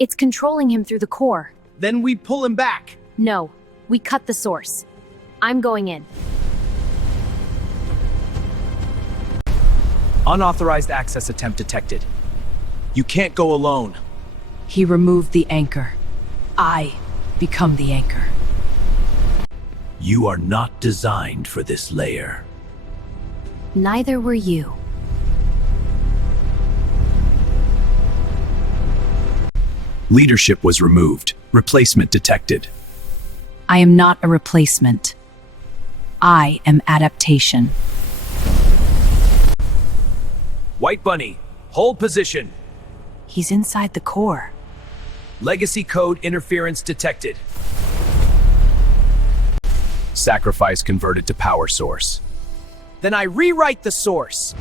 It's controlling him through the core. Then we pull him back. No, we cut the source. I'm going in. Unauthorized access attempt detected. You can't go alone. He removed the anchor. I become the anchor. You are not designed for this layer. Neither were you. Leadership was removed. Replacement detected. I am not a replacement. I am adaptation. White Bunny, hold position. He's inside the core. Legacy code interference detected. Sacrifice converted to power source. Then I rewrite the source.